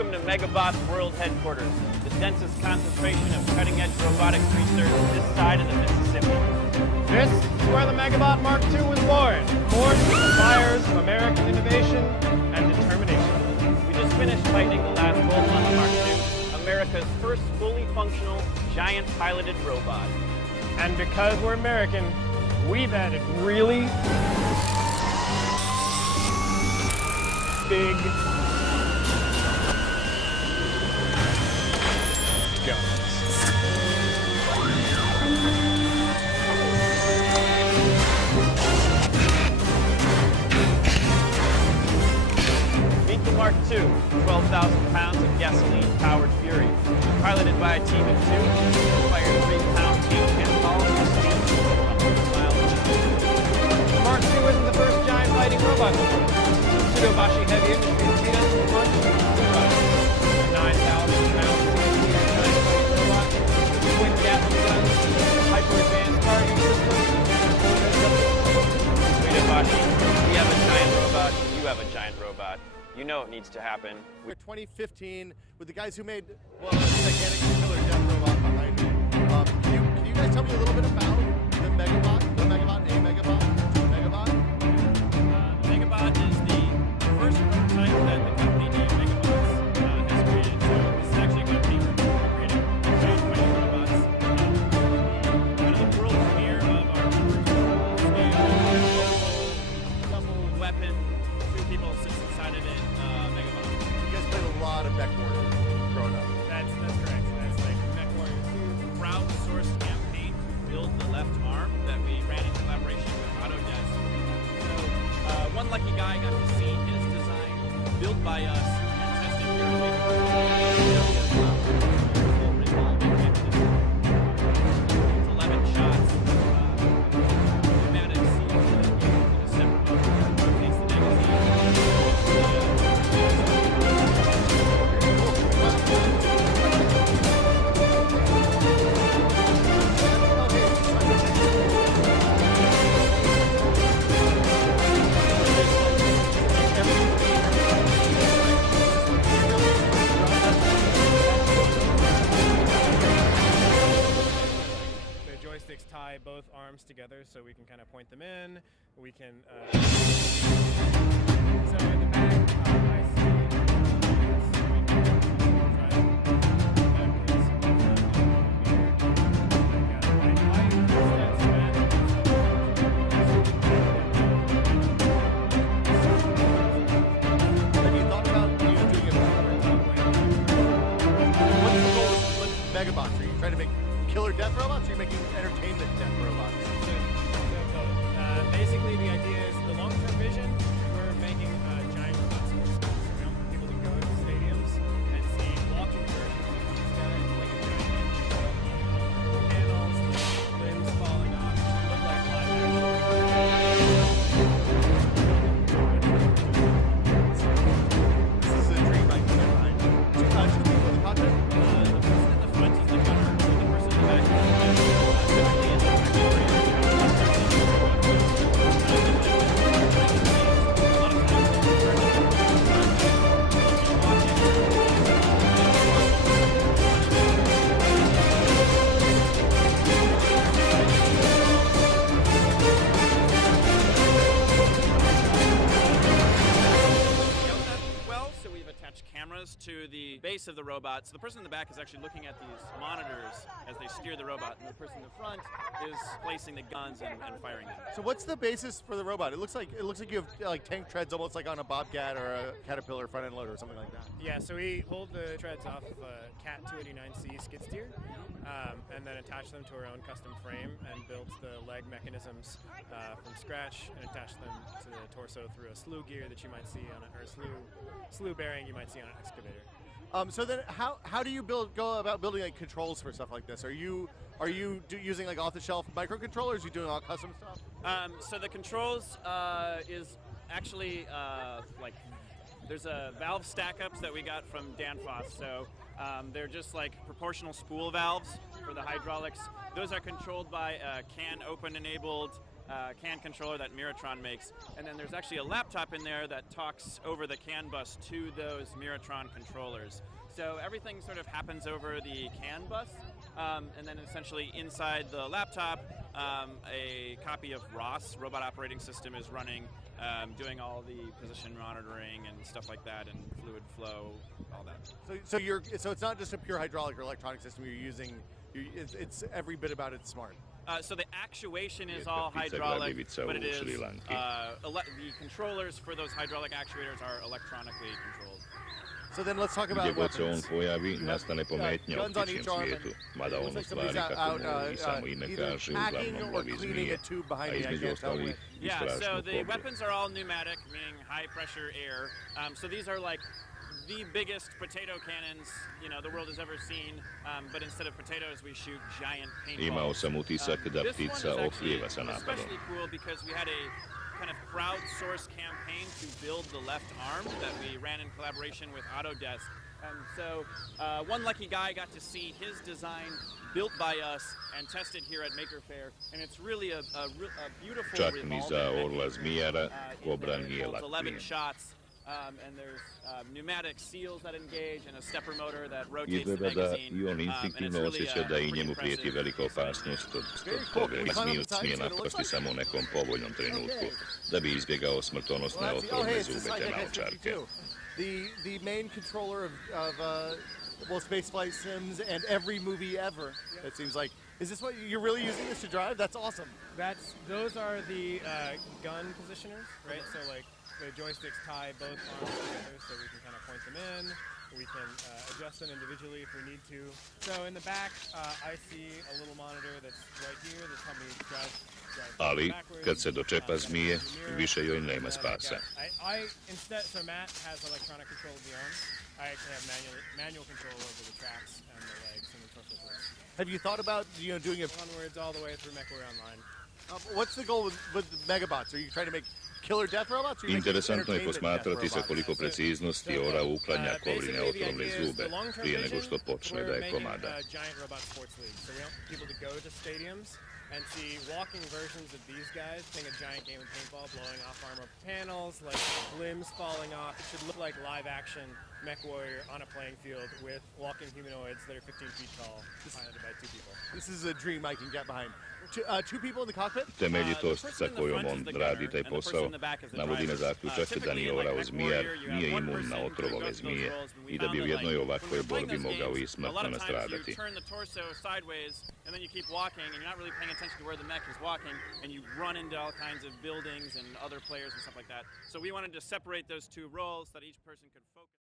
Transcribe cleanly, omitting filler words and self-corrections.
Welcome to MegaBot's World Headquarters, the densest concentration of cutting-edge robotics research this side of the Mississippi. This is where the Megabot Mark II was born, forged with the fires of American innovation and determination. We just finished tightening the last bolt on the Mark II, America's first fully functional, giant piloted robot. And because we're American, we've added really big guns. Meet the Mark II, 12,000 pounds of gasoline-powered fury. Piloted by a team of two, fired 3-pound cane balls of steam from 100 miles an hour. The Mark II isn't the first giant fighting robot. Pseudobashi Heavy Industries beat us to the punch with Kuratas, 9,000-pound giant fighting robot, twin Gatling guns, hyper-advanced targeting systems, Pseudobashi, we have a giant robot, you have a giant robot. You know it needs to happen. 2015 with the guys who made, well, the gigantic killer death robot behind me. Can you guys tell me a little bit about the Megabot? The Megabot, a Megabot, the Megabot? The Megabot is the first prototype that the company named MegaBots has created. So this is actually a company creating giant fighting robots. Kind of the world premiere of our first full-scale double weapon, two people sits inside of it, Megabot. You guys played a lot of Mech Warriors growing up. That's correct. That's like Mech Warriors 2 crowdsourced campaign to build the left arm that we ran in collaboration with Autodesk. So one lucky guy got to see his design built by us and tested here in MegaBot. It's 11 shots. Pneumatic seals in a separate mode. Rotates the tie both arms together so we can kind of point them in. We can. So in the back, I see. Have you thought about doing it what's the goal with Megabots? Are you trying to make killer death robots, or are you making entertainment death robots? Basically, the idea is the long-term vision. We're making giant robots more small, so we don't want people to go to stadiums and see walking versions of these guys, like a giant panels, limbs falling off, look like live action. This is a dream I can get behind. Two people in the cockpit? The person in the front is the gunner, and the person in the back is the cameras to the base of the robot. So the person in the back is actually looking at these monitors as they steer the robot, and the person in the front is placing the guns and firing them. So what's the basis for the robot? It looks like you have like tank treads, almost like on a Bobcat or a Caterpillar front end loader or something like that. Yeah, so we hold the treads off of a Cat 289C skid steer, and then attach them to our own custom frame and built the leg mechanisms from scratch and attach them to the torso through a slew gear that you might see on or slew bearing you might see on an excavator. So then, how do you go about building like controls for stuff like this? Are you using like off-the-shelf microcontrollers? Are you doing all custom stuff? So the controls is actually like there's a valve stack-ups that we got from Danfoss. So they're just like proportional spool valves for the hydraulics. Those are controlled by a CAN open-enabled CAN controller that Miratron makes, and then there's actually a laptop in there that talks over the CAN bus to those Miratron controllers. So everything sort of happens over the CAN bus, and then essentially inside the laptop, a copy of ROS, Robot Operating System, is running, doing all the position monitoring and stuff like that, and fluid flow, all that. So it's not just a pure hydraulic or electronic system you're using. It's every bit about it smart. So the actuation is all hydraulic, but it is the controllers for those hydraulic actuators are electronically controlled. So then let's talk about Gdje god se on weapons. pojavi, nastane pometnja u guns on ptičjem each arm, svijetu, mada it on looks u like stvari, somebody's kako mu out, i samo ime either kaže, hacking uglavnom or lovi cleaning zmije, a tube behind a me. I između can't tell ostalih which. i Yeah, so strašnu the povredu. weapons are all pneumatic, meaning high pressure air. So these are like the biggest potato cannons, the world has ever seen. But instead of potatoes, we shoot giant paintballs. Imao sam utisak da This one is ptica actually oklijeva sa napadom. especially cool because we had a kind of crowdsourced campaign to build the left arm that we ran in collaboration with Autodesk. And so one lucky guy got to see his design built by us and tested here at Maker Faire, and it's really a beautiful Čak ni revolving za orla mechanism. zmijara kobra It nije holds lak 11 plijen. shots, and there's pneumatic seals that engage and a stepper motor that rotates the Izgleda da magazine. i on And it's instinktivno really osjeća da i pretty njemu prijeti impressive. velika opasnost od toga. Can we climb up Zmiju the smije sides? What it looks napasti like? samo u nekom povoljnom trenutku, da bi izbjegao smrtonosne Well, otrovne it's the zube te Sidekick naočarke. S52. The main controller of spaceflight sims and every movie ever. It seems like. Is this what you're really using this to drive? That's awesome. Those are the gun positioners, right? So like the joysticks tie both arms together so we can kind of point them in. We can adjust them individually if we need to. So in the back, I see a little monitor that's right here that's helping me drive Ali, backwards. kad se dočepa zmije, više joj nema spasa. Instead, so Matt has electronic control of the arms. I actually have manual control over the tracks and the legs and the torso grips. Have you thought about doing it? Onwards all the way through MechWarrior Online. What's the goal with the Megabots? Are you trying to make killer death robots? Or are you making Interesantno je entertainment posmatrati death sa robots? koliko preciznosti ora uklanja kovrine otrovne zube prije nego što počne da je komada. Giant robot sports league. So we want people to go to stadiums and see walking versions of these guys playing a giant game of paintball, blowing off armor panels, like limbs falling off. It should look like live action MechWarrior on a playing field with walking humanoids that are 15 feet tall, piloted by 2 people. This is a dream I can get behind. Two people in the cockpit? Temeljitost sa kojom on radi taj posao navodi na zaključak da ni orao zmijar nije imun na otrovove zmije i da bi u jednoj ovakvoj borbi mogao i smrtno nastradati. And then you keep walking, and you're not really paying attention to where the mech is walking, and you run into all kinds of buildings and other players and stuff like that. So we wanted to separate those two roles so that each person could focus.